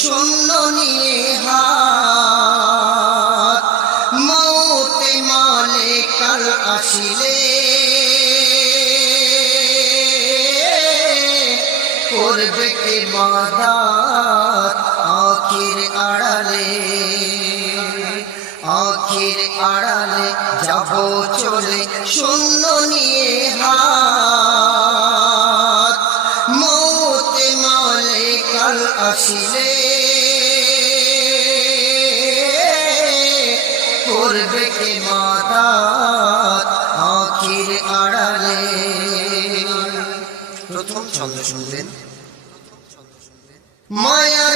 শূন্য নিয়ে হাত মৌতে মালে কাল আসিলে করবে কে বাদাত আখির আড়ালে যাব চলে শূন্য নিয়ে হাত মৌতে মালে কাল আসিলে করবে কে বাদাত আখির আড়ালে। প্রথম ছন্দ শুনবেন। মায়া